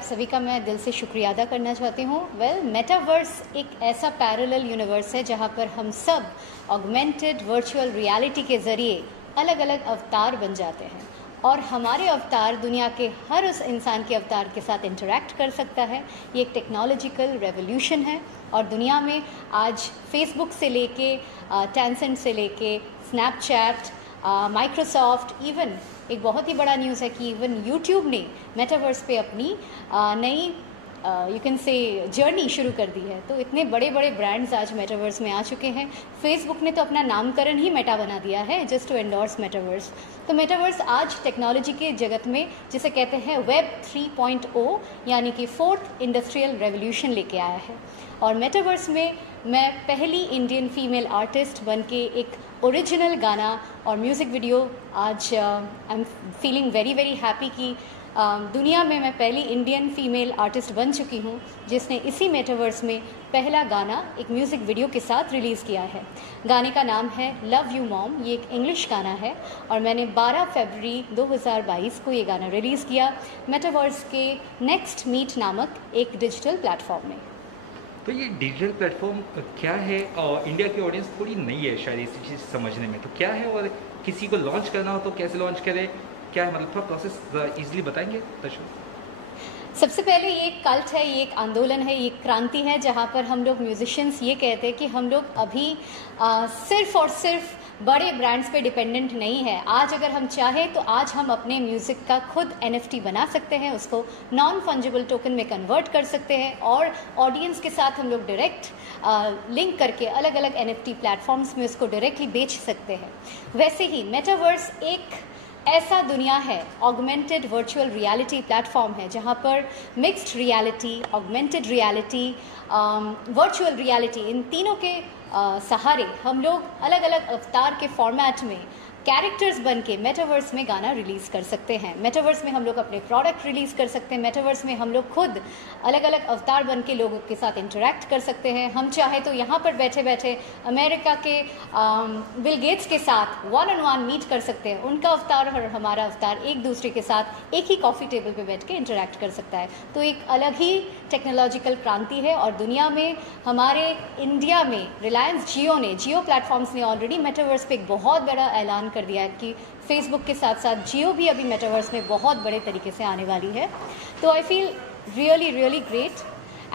आप सभी का मैं दिल से शुक्रिया अदा करना चाहती हूँ। मेटावर्स एक ऐसा पैरेलल यूनिवर्स है जहाँ पर हम सब ऑगमेंटेड वर्चुअल रियलिटी के ज़रिए अलग अलग अवतार बन जाते हैं और हमारे अवतार दुनिया के हर उस इंसान के अवतार के साथ इंटरैक्ट कर सकता है। ये एक टेक्नोलॉजिकल रेवोल्यूशन है और दुनिया में आज फेसबुक से लेके टेंसेंट से लेके स्नैपचैट, माइक्रोसॉफ्ट, इवन एक बहुत ही बड़ा न्यूज़ है कि इवन यूट्यूब ने मेटावर्स पे अपनी नई यू कैन से जर्नी शुरू कर दी है। तो इतने बड़े बड़े ब्रांड्स आज मेटावर्स में आ चुके हैं। फेसबुक ने तो अपना नामकरण ही मेटा बना दिया है जस्ट टू एंडोर्स मेटावर्स। तो मेटावर्स आज टेक्नोलॉजी के जगत में जिसे कहते हैं वेब 3.0 यानी कि फोर्थ इंडस्ट्रियल रेवोल्यूशन लेके आया है। और मेटावर्स में मैं पहली इंडियन फीमेल आर्टिस्ट बन के एक ओरिजिनल गाना और म्यूज़िक वीडियो आज I am feeling very very happy कि दुनिया में मैं पहली इंडियन फीमेल आर्टिस्ट बन चुकी हूँ जिसने इसी मेटावर्स में पहला गाना एक म्यूज़िक वीडियो के साथ रिलीज़ किया है। गाने का नाम है लव यू मॉम। ये एक इंग्लिश गाना है और मैंने 12 फरवरी 2022 को ये गाना रिलीज़ किया मेटावर्स के नेक्स्ट मीट नामक एक डिजिटल प्लेटफॉर्म में। तो ये डिजिटल प्लेटफॉर्म क्या है और इंडिया की ऑडियंस थोड़ी नई है शायद इसी चीज़ समझने में, तो क्या है और किसी को लॉन्च करना हो तो कैसे लॉन्च करें, क्या है मतलब थोड़ा प्रोसेस इजीली बताएंगे दर्शक? सबसे पहले ये एक कल्ट है, ये एक आंदोलन है, ये एक क्रांति है जहाँ पर हम लोग म्यूजिशियंस ये कहते हैं कि हम लोग अभी सिर्फ और सिर्फ बड़े ब्रांड्स पे डिपेंडेंट नहीं है। आज अगर हम चाहें तो आज हम अपने म्यूज़िक का खुद NFT बना सकते हैं, उसको नॉन फंजिबल टोकन में कन्वर्ट कर सकते हैं और ऑडियंस के साथ हम लोग डायरेक्ट लिंक करके अलग अलग NFT प्लेटफॉर्म्स में उसको डायरेक्टली बेच सकते हैं। वैसे ही मेटावर्स एक ऐसा दुनिया है, ऑगमेंटेड वर्चुअल रियलिटी प्लेटफॉर्म है जहाँ पर mixed reality, augmented reality, virtual reality, इन तीनों के सहारे हम लोग अलग अलग अवतार के फॉर्मेट में कैरेक्टर्स बन के मेटावर्स में गाना रिलीज़ कर सकते हैं। मेटावर्स में हम लोग अपने प्रोडक्ट रिलीज़ कर सकते हैं। मेटावर्स में हम लोग खुद अलग अलग अवतार बन के लोगों के साथ इंटरैक्ट कर सकते हैं। हम चाहे तो यहाँ पर बैठे बैठे अमेरिका के बिल गेट्स के साथ 1-on-1 मीट कर सकते हैं। उनका अवतार और हमारा अवतार एक दूसरे के साथ एक ही कॉफ़ी टेबल पे बैठ के इंटरैक्ट कर सकता है। तो एक अलग ही टेक्नोलॉजिकल क्रांति है और दुनिया में हमारे इंडिया में रिलायंस जियो प्लेटफॉर्म्स ने ऑलरेडी मेटावर्स पे एक बहुत बड़ा ऐलान कर दिया है कि फेसबुक के साथ साथ जियो भी अभी मेटावर्स में बहुत बड़े तरीके से आने वाली है। तो I feel really really great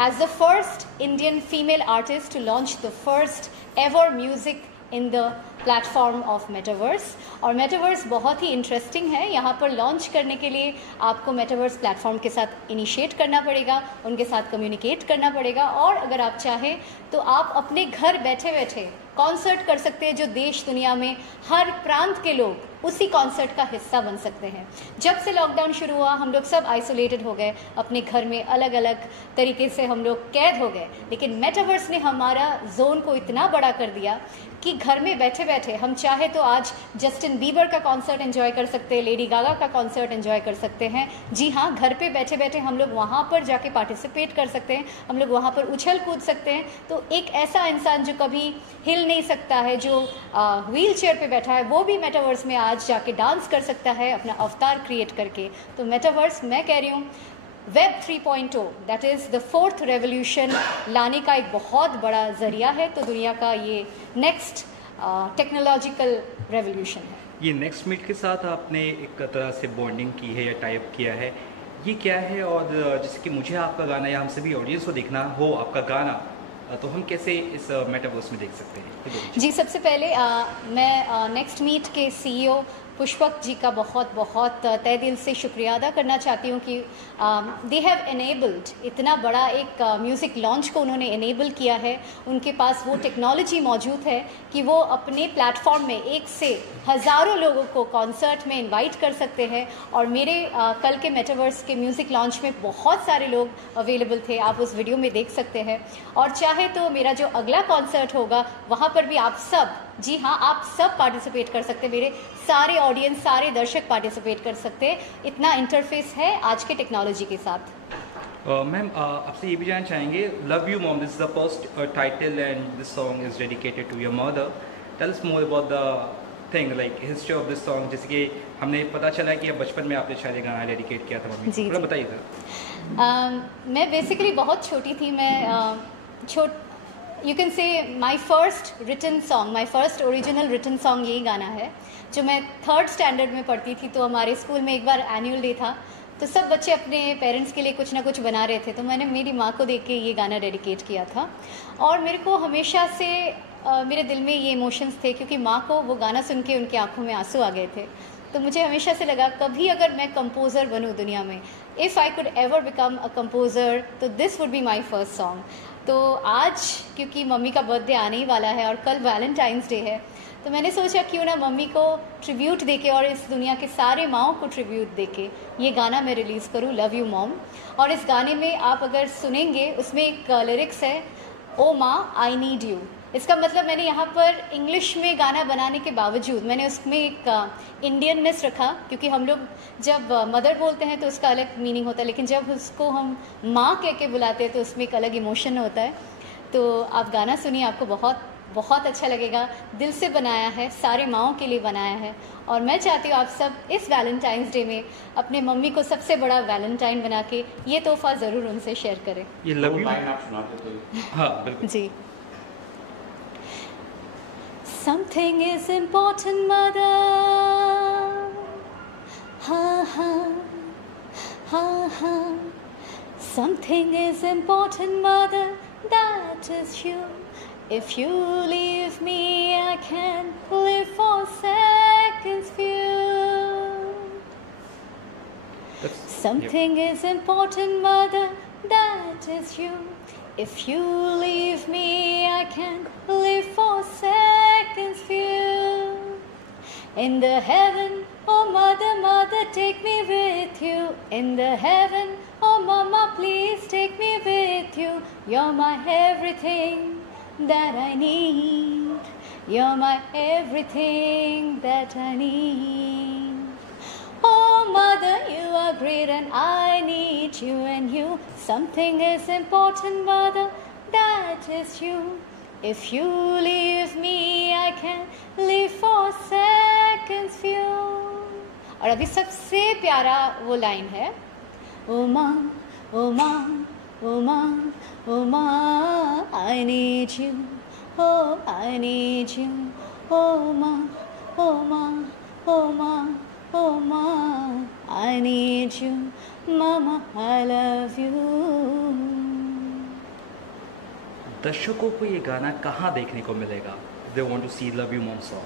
as the first Indian female artist to launch the first ever music in the platform of metaverse. और मेटावर्स बहुत ही इंटरेस्टिंग है। यहाँ पर लॉन्च करने के लिए आपको मेटावर्स प्लेटफॉर्म के साथ इनिशिएट करना पड़ेगा, उनके साथ कम्युनिकेट करना पड़ेगा और अगर आप चाहें तो आप अपने घर बैठे बैठे कॉन्सर्ट कर सकते हैं जो देश दुनिया में हर प्रांत के लोग उसी कॉन्सर्ट का हिस्सा बन सकते हैं। जब से लॉकडाउन शुरू हुआ हम लोग सब आइसोलेटेड हो गए, अपने घर में अलग अलग तरीके से हम लोग कैद हो गए, लेकिन मेटावर्स ने हमारा जोन को इतना बड़ा कर दिया कि घर में बैठे बैठे हम चाहे तो आज जस्टिन बीबर का कॉन्सर्ट एंजॉय कर सकते हैं, लेडी गागा का कॉन्सर्ट एंजॉय कर सकते हैं। जी हाँ, घर पे बैठे बैठे हम लोग वहाँ पर जाके पार्टिसिपेट कर सकते हैं, हम लोग वहाँ पर उछल कूद सकते हैं। तो एक ऐसा इंसान जो कभी हिल नहीं सकता है, जो व्हील चेयर पर बैठा है, वो भी मेटावर्स में आज जाके डांस कर सकता है अपना अवतार क्रिएट करके। तो मेटावर्स मैं कह रही हूँ web 3.0 that is the fourth revolution लाने का एक बहुत बड़ा ज़रिया है। तो दुनिया का ये नेक्स्ट टेक्नोलॉजिकल रेवोल्यूशन है। ये नेक्स्ट मीट के साथ आपने एक तरह से बॉन्डिंग की है या टाइप किया है, ये क्या है? और जैसे कि मुझे आपका गाना या हम सभी ऑडियंस को देखना हो आपका गाना, तो हम कैसे इस मेटावर्स में देख सकते हैं? जी, सबसे पहले मैं नेक्स्ट मीट के CEO पुष्पक जी का बहुत बहुत तहे दिल से शुक्रिया अदा करना चाहती हूँ कि दे हैव एनेबल्ड, इतना बड़ा एक म्यूज़िक लॉन्च को उन्होंने एनेबल किया है। उनके पास वो टेक्नोलॉजी मौजूद है कि वो अपने प्लेटफॉर्म में एक से हज़ारों लोगों को कॉन्सर्ट में इनवाइट कर सकते हैं। और मेरे कल के मेटावर्स के म्यूज़िक लॉन्च में बहुत सारे लोग अवेलेबल थे, आप उस वीडियो में देख सकते हैं। और चाहे तो मेरा जो अगला कॉन्सर्ट होगा वहाँ पर भी आप सब, जी हाँ, आप सब पार्टिसिपेट कर सकते हैं, मेरे सारे ऑडियंस, सारे दर्शक पार्टिसिपेट कर सकते हैं। इतना इंटरफेस है आज के टेक्नोलॉजी के साथ। मैम आपसे ये भी जानना चाहेंगे, love you mom, this is the first title and this song is dedicated to your mother. Tell us more about the thing like history of this song, जैसे कि हमने पता चला कि अब बचपन में आपने शायद ये गाना डेडिकेट किया था मम्मी को, थोड़ा बताइए सर। मैं बेसिकली बहुत छोटी थी, मैं you can say my first written song, my first original written song यही गाना है, जो मैं 3rd स्टैंडर्ड में पढ़ती थी। तो हमारे स्कूल में एक बार एनुअल डे था, तो सब बच्चे अपने पेरेंट्स के लिए कुछ ना कुछ बना रहे थे, तो मैंने मेरी माँ को देख के ये गाना डेडिकेट किया था। और मेरे को हमेशा से मेरे दिल में ये इमोशंस थे, क्योंकि माँ को वो गाना सुन के उनकी आंखों में आंसू आ गए थे। तो मुझे हमेशा से लगा कभी अगर मैं कंपोज़र बनूँ दुनिया में, if I could ever become a composer, तो this would be my first song. तो आज क्योंकि मम्मी का बर्थडे आने ही वाला है और कल वैलेंटाइंस डे है, तो मैंने सोचा क्यों ना मम्मी को ट्रिब्यूट देके और इस दुनिया के सारे माँओं को ट्रिब्यूट देके ये गाना मैं रिलीज़ करूँ, लव यू मॉम। और इस गाने में आप अगर सुनेंगे, उसमें एक लिरिक्स है, ओ माँ आई नीड यू। इसका मतलब मैंने यहाँ पर इंग्लिश में गाना बनाने के बावजूद मैंने उसमें एक इंडियननेस रखा, क्योंकि हम लोग जब मदर बोलते हैं तो उसका अलग मीनिंग होता है, लेकिन जब उसको हम माँ कह के बुलाते हैं तो उसमें एक अलग इमोशन होता है। तो आप गाना सुनिए, आपको बहुत बहुत अच्छा लगेगा। दिल से बनाया है, सारे माँओं के लिए बनाया है, और मैं चाहती हूँ आप सब इस वैलेंटाइंस डे में अपने मम्मी को सबसे बड़ा वैलेंटाइन बना के ये तोहफा ज़रूर उनसे शेयर करें। ये लव यू लाइन आप सुनाते तो। हाँ बिल्कुल जी। Something is important, mother. Ha ha ha ha. Something is important, mother. That is you. If you leave me, I can't live for seconds few. Something is important, mother. That is you. If you leave me, I can't live for seconds few. In the heaven, oh mother, mother, take me with you. In the heaven, oh mama, please take me with you. You're my everything that I need. You're my everything that I need. Oh mother, you are great and I need you and you. Something is important, mother, that is you. If you leave me, I can't live for seconds few. और अभी सबसे प्यारा वो line है, ओ माँ, ओ माँ, ओ माँ, ओ माँ, I need you, oh I need you, oh माँ, ओ माँ, ओ माँ, oh ma, I need you, mama, I love you. दर्शकों को ये गाना कहाँ देखने को मिलेगा? They want to see Love You Mom song.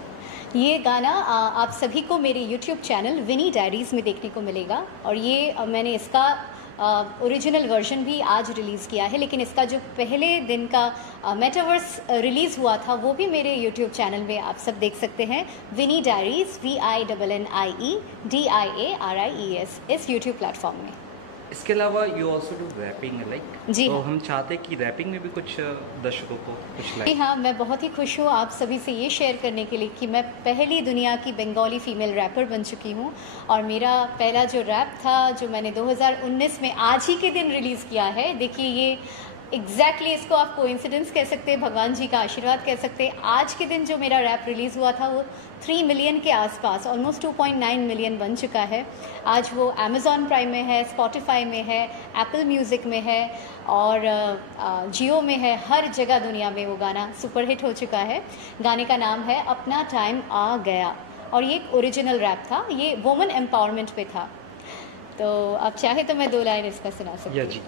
ये गाना आप सभी को मेरे YouTube चैनल विनी डायरीज़ में देखने को मिलेगा, और ये मैंने इसका ओरिजिनल वर्जन भी आज रिलीज़ किया है, लेकिन इसका जो पहले दिन का मेटावर्स रिलीज़ हुआ था वो भी मेरे यूट्यूब चैनल में आप सब देख सकते हैं, विनी डायरीज़, VINNIE DIARIES, इस यूट्यूब प्लेटफॉर्म में। इसके अलावा you also do rapping like, जी तो हाँ। हम चाहते हैं कि रैपिंग में भी कुछ दर्शकों को कुछ जी लाइक। हाँ, मैं बहुत ही खुश हूँ आप सभी से ये शेयर करने के लिए कि मैं पहली दुनिया की बंगाली फ़ीमेल रैपर बन चुकी हूँ, और मेरा पहला जो रैप था जो मैंने 2019 में आज ही के दिन रिलीज़ किया है। देखिए ये एग्जैक्टली इसको आप कोइंसिडेंस कह सकते हैं, भगवान जी का आशीर्वाद कह सकते हैं। आज के दिन जो मेरा रैप रिलीज़ हुआ था वो 3 मिलियन के आसपास, ऑलमोस्ट 2.9 मिलियन बन चुका है। आज वो अमेज़ॉन प्राइम में है, स्पॉटिफाई में है, एप्पल म्यूज़िक में है और जियो में है, हर जगह दुनिया में वो गाना सुपरहिट हो चुका है। गाने का नाम है अपना टाइम आ गया, और ये एक ओरिजिनल रैप था, ये वुमेन एम्पावरमेंट पे था। तो आप चाहे तो मैं 2 लाइन इसका सुना सकती हूँ। जी।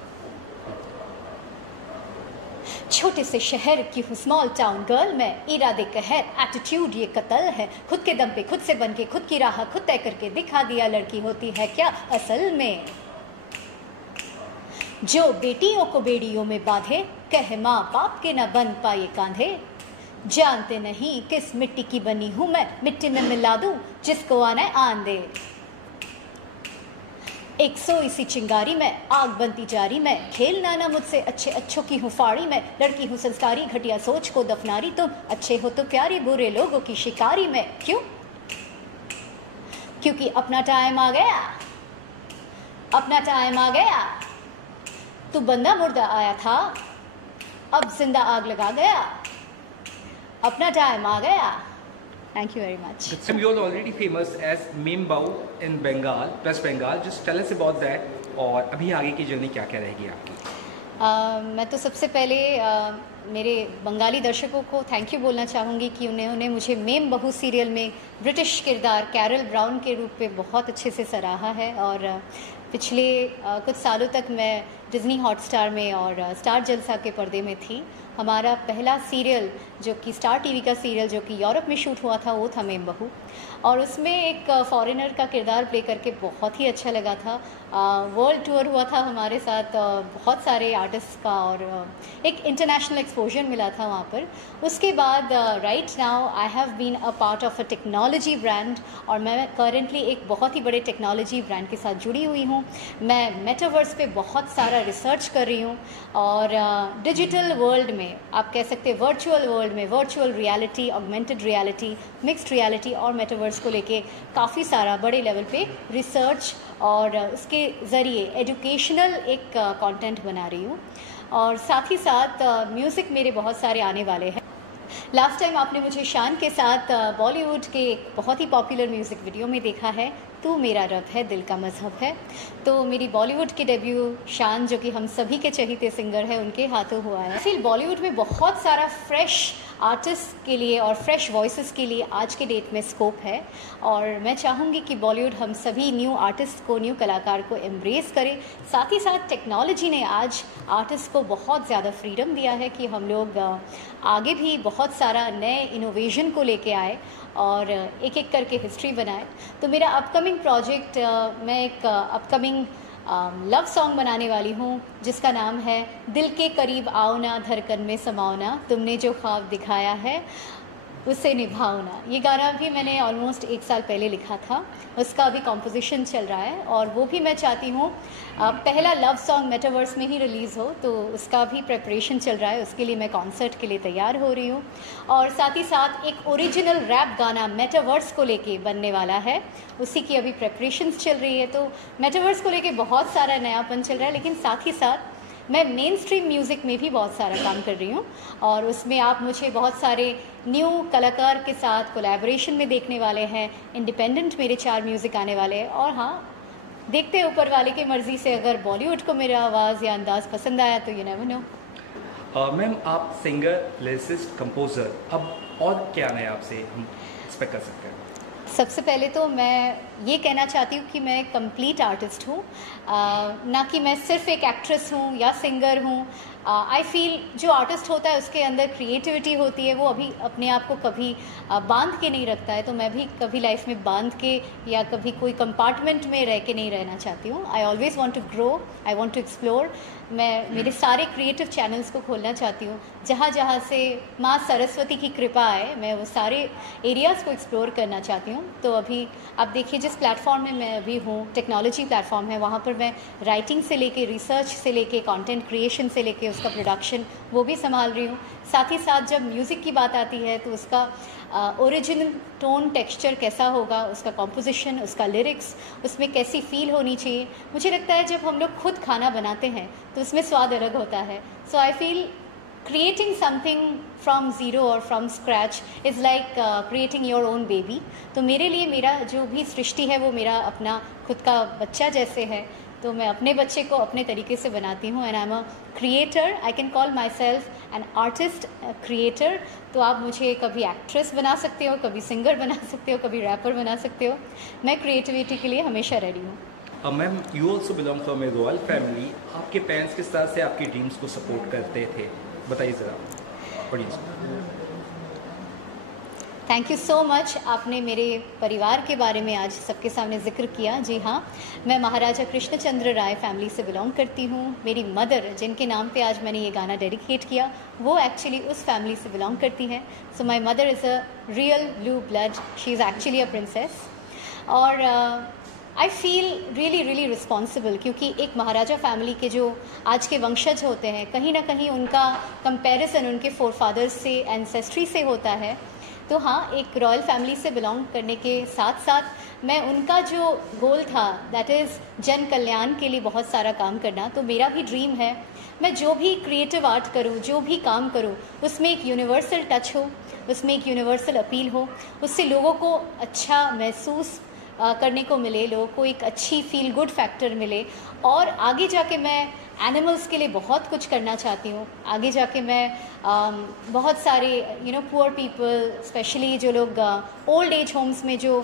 छोटे से शहर की हूँ, स्मॉल टाउन गर्ल मैं, इरादे कहर एटीट्यूड ये कत्ल है, खुद के दम पे खुद से बन के खुद की राह खुद तय करके दिखा दिया, लड़की होती है क्या असल में, जो बेटियों को बेड़ियों में बांधे, कहे माँ बाप के न बन पाए कांधे, जानते नहीं किस मिट्टी की बनी हूँ मैं, मिट्टी में मिला दूँ जिसको आना है आन दे, एक सोई सी चिंगारी में आग बनती जारी में, खेल नाना मुझसे अच्छे अच्छों की हूँ फाड़ी में, लड़की हूँ संस्कारी घटिया सोच को दफनारी, तुम अच्छे हो तो प्यारी बुरे लोगों की शिकारी में, क्यों? क्योंकि अपना टाइम आ गया, अपना टाइम आ गया, तू बंदा मुर्दा आया था अब जिंदा आग लगा गया, अपना टाइम आ गया, Thank you very much. Ma'am, you are already famous as Meme Bow in Bengal, West Bengal. Just tell us about that. और अभी आगे की जर्नी क्या क्या रहेगी आपकी? मैं तो सबसे पहले मेरे बंगाली दर्शकों को थैंक यू बोलना चाहूँगी कि उन्होंने मुझे मेम बहू सीरियल में ब्रिटिश किरदार कैरल ब्राउन के रूप में बहुत अच्छे से सराहा है। और पिछले कुछ सालों तक मैं डिज़नी हॉटस्टार में और स्टार जलसा के पर्दे में थी। हमारा पहला सीरियल जो कि स्टार टीवी का सीरियल जो कि यूरोप में शूट हुआ था वो था मेम बहू, और उसमें एक फॉरेनर का किरदार प्ले करके बहुत ही अच्छा लगा था। वर्ल्ड टूर हुआ था हमारे साथ बहुत सारे आर्टिस्ट का, और एक इंटरनेशनल एक्सपोजर मिला था वहाँ पर। उसके बाद right now I have been a part of a technology brand, और मैं करेंटली एक बहुत ही बड़े टेक्नोलॉजी ब्रांड के साथ जुड़ी हुई हूँ। मैं मेटावर्स पे बहुत सारा रिसर्च कर रही हूँ, और डिजिटल वर्ल्ड में आप कह सकते हैं वर्चुअल वर्ल्ड में virtual reality, augmented reality, mixed reality और मेटावर्स को लेके काफ़ी सारा बड़े लेवल पे रिसर्च और उसके ज़रिए एजुकेशनल एक कंटेंट बना रही हूँ। और साथ ही साथ म्यूज़िक मेरे बहुत सारे आने वाले हैं। लास्ट टाइम आपने मुझे शान के साथ बॉलीवुड के एक बहुत ही पॉपुलर म्यूज़िक वीडियो में देखा है, तू मेरा रब है दिल का मजहब है। तो मेरी बॉलीवुड की डेब्यू शान, जो कि हम सभी के चहीते सिंगर है, उनके हाथों हुआ है। फिर बॉलीवुड में बहुत सारा फ्रेश आर्टिस्ट के लिए और फ्रेश वॉइसेस के लिए आज के डेट में स्कोप है, और मैं चाहूँगी कि बॉलीवुड हम सभी न्यू आर्टिस्ट को, न्यू कलाकार को एम्ब्रेस करें। साथ ही साथ टेक्नोलॉजी ने आज आर्टिस्ट को बहुत ज़्यादा फ्रीडम दिया है कि हम लोग आगे भी बहुत सारा नए इनोवेशन को लेके आए और एक एक करके हिस्ट्री बनाए। तो मेरा अपकमिंग प्रोजेक्ट, मैं एक अपकमिंग लव सॉन्ग बनाने वाली हूँ जिसका नाम है दिल के करीब आओ ना धड़कन में समाओ ना, तुमने जो ख्वाब दिखाया है उसे निभाओ ना। ये गाना भी मैंने ऑलमोस्ट 1 साल पहले लिखा था, उसका अभी कॉम्पोजिशन चल रहा है, और वो भी मैं चाहती हूँ पहला लव सॉन्ग मेटावर्स में ही रिलीज़ हो, तो उसका भी प्रेपरेशन चल रहा है। उसके लिए मैं कॉन्सर्ट के लिए तैयार हो रही हूँ, और साथ ही साथ एक ओरिजिनल रैप गाना मेटावर्स को लेके बनने वाला है, उसी की अभी प्रेपरेशंस चल रही है। तो मेटावर्स को लेके बहुत सारा नयापन चल रहा है, लेकिन साथ ही साथ मैं मेन स्ट्रीम म्यूज़िक में भी बहुत सारा काम कर रही हूँ, और उसमें आप मुझे बहुत सारे न्यू कलाकार के साथ कोलैबोरेशन में देखने वाले हैं। इंडिपेंडेंट मेरे 4 म्यूज़िक आने वाले हैं, और हाँ, देखते हैं ऊपर वाले की मर्ज़ी से अगर बॉलीवुड को मेरा आवाज़ या अंदाज़ पसंद आया तो यू नेवर नो। मैम, आप सिंगर, लिरिसिस्ट, कंपोज़र, अब और क्या नया आपसे हम एक्सपेक्ट कर सकते हैं? सबसे पहले तो मैं ये कहना चाहती हूँ कि मैं कंप्लीट आर्टिस्ट हूँ, ना कि मैं सिर्फ एक एक्ट्रेस हूँ या सिंगर हूँ। आई फील जो आर्टिस्ट होता है उसके अंदर क्रिएटिविटी होती है, वो अभी अपने आप को कभी बांध के नहीं रखता है। तो मैं भी कभी लाइफ में बांध के या कभी कोई कंपार्टमेंट में रह के नहीं रहना चाहती हूँ। I always want to grow, I want to explore. मैं मेरे सारे क्रिएटिव चैनल्स को खोलना चाहती हूँ, जहाँ जहाँ से माँ सरस्वती की कृपा है, मैं वो सारे एरियाज़ को एक्सप्लोर करना चाहती हूँ। तो अभी आप देखिए जिस प्लेटफॉर्म में मैं अभी हूँ, टेक्नोलॉजी प्लेटफॉर्म है, वहाँ पर मैं राइटिंग से लेके, रिसर्च से लेके, कंटेंट क्रिएशन से लेके उसका प्रोडक्शन वो भी संभाल रही हूँ। साथ ही साथ जब म्यूज़िक की बात आती है तो उसका ओरिजिनल टोन टेक्सचर कैसा होगा, उसका कॉम्पोजिशन, उसका लिरिक्स, उसमें कैसी फील होनी चाहिए। मुझे लगता है जब हम लोग खुद खाना बनाते हैं तो उसमें स्वाद अलग होता है। So I feel creating something from zero or from scratch is like creating your own baby। तो मेरे लिए मेरा जो भी सृष्टि है वो मेरा अपना खुद का बच्चा जैसे है, तो मैं अपने बच्चे को अपने तरीके से बनाती हूँ। And I am a creator, I can call my self an artist creator. तो आप मुझे कभी एक्ट्रेस बना सकते हो, कभी सिंगर बना सकते हो, कभी रैपर बना सकते हो। मैं क्रिएटिविटी के लिए हमेशा रेडी हूँ। Ma'am, you also belong from A royal family. आपके पेरेंट्स किस तरह से आपकी ड्रीम्स को सपोर्ट करते थे, बताइए ज़रा ऑडियंस को। Thank you so much. आपने मेरे परिवार के बारे में आज सबके सामने जिक्र किया। जी हाँ, मैं महाराजा कृष्णचंद्र राय फैमिली से बिलोंग करती हूँ। मेरी मदर, जिनके नाम पे आज मैंने ये गाना डेडिकेट किया, वो एक्चुअली उस फैमिली से बिलोंग करती हैं। So my mother is a real blue blood, she is actually a princess. और आई फील रियली रिस्पॉन्सिबल, क्योंकि एक महाराजा फैमिली के जो आज के वंशज होते हैं, कहीं ना कहीं उनका कंपैरिजन उनके फोरफादर्स से, एंसेस्ट्री से होता है। तो हाँ, एक रॉयल फैमिली से बिलोंग करने के साथ साथ मैं उनका जो गोल था, दैट इज़ जन कल्याण के लिए बहुत सारा काम करना। तो मेरा भी ड्रीम है मैं जो भी क्रिएटिव आर्ट करूँ, जो भी काम करूँ, उसमें एक यूनिवर्सल टच हो, उसमें एक यूनिवर्सल अपील हो, उससे लोगों को अच्छा महसूस करने को मिले, लोगों को एक अच्छी फील गुड फैक्टर मिले। और आगे जाके मैं एनिमल्स के लिए बहुत कुछ करना चाहती हूँ। आगे जाके मैं बहुत सारे पुअर पीपल, स्पेशली जो लोग ओल्ड एज होम्स में जो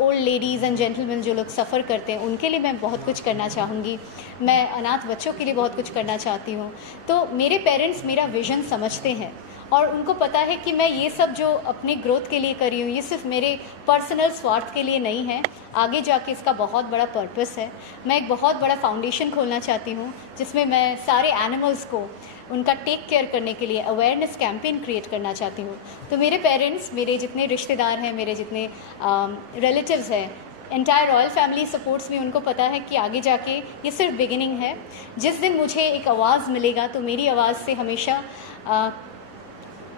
ओल्ड लेडीज़ एंड जेंटलमैन जो लोग सफ़र करते हैं, उनके लिए मैं बहुत कुछ करना चाहूँगी। मैं अनाथ बच्चों के लिए बहुत कुछ करना चाहती हूँ। तो मेरे पेरेंट्स मेरा विज़न समझते हैं और उनको पता है कि मैं ये सब जो अपने ग्रोथ के लिए कर रही हूँ, ये सिर्फ मेरे पर्सनल स्वार्थ के लिए नहीं है, आगे जाके इसका बहुत बड़ा पर्पस है। मैं एक बहुत बड़ा फाउंडेशन खोलना चाहती हूँ जिसमें मैं सारे एनिमल्स को उनका टेक केयर करने के लिए अवेयरनेस कैंपेन क्रिएट करना चाहती हूँ। तो मेरे पेरेंट्स, मेरे जितने रिश्तेदार हैं, मेरे जितने रिलेटिव्स हैं, एंटायर रॉयल फैमिली सपोर्ट्स में, उनको पता है कि आगे जाके ये सिर्फ बिगिनिंग है। जिस दिन मुझे एक आवाज़ मिलेगा तो मेरी आवाज़ से हमेशा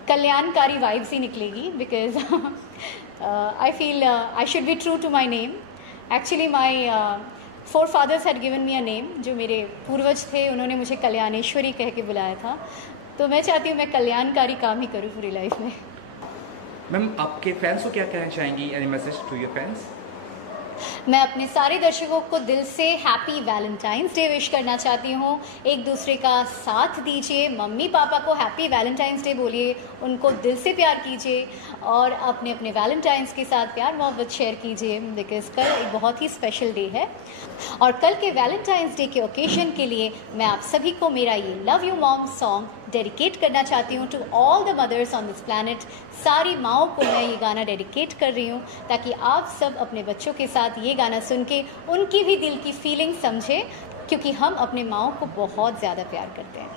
कल्याणकारी वाइब्स ही निकलेगी, because I feel I should be true to my name. Actually my forefathers had given me a name, जो मेरे पूर्वज थे उन्होंने मुझे कल्याणेश्वरी कह के बुलाया था। तो मैं चाहती हूँ मैं कल्याणकारी काम ही करूँ पूरी लाइफ में। मैम, आपके फैंस को क्या कहना चाहेंगी? Any message to your fans? मैं अपने सारे दर्शकों को दिल से हैप्पी वैलेंटाइंस डे विश करना चाहती हूँ। एक दूसरे का साथ दीजिए, मम्मी पापा को हैप्पी वैलेंटाइंस डे बोलिए, उनको दिल से प्यार कीजिए और अपने अपने वैलेंटाइंस के साथ प्यार मोहब्बत शेयर कीजिए, बिकॉज कल एक बहुत ही स्पेशल डे है। और कल के वैलेंटाइंस डे के ओकेजन के लिए मैं आप सभी को मेरा ये love you mom song dedicate करना चाहती हूँ to all the mothers on this planet. सारी माओं को मैं ये गाना डेडिकेट कर रही हूँ ताकि आप सब अपने बच्चों के साथ ये गाना सुन के उनकी भी दिल की फीलिंग समझें, क्योंकि हम अपने माओं को बहुत ज़्यादा प्यार करते हैं।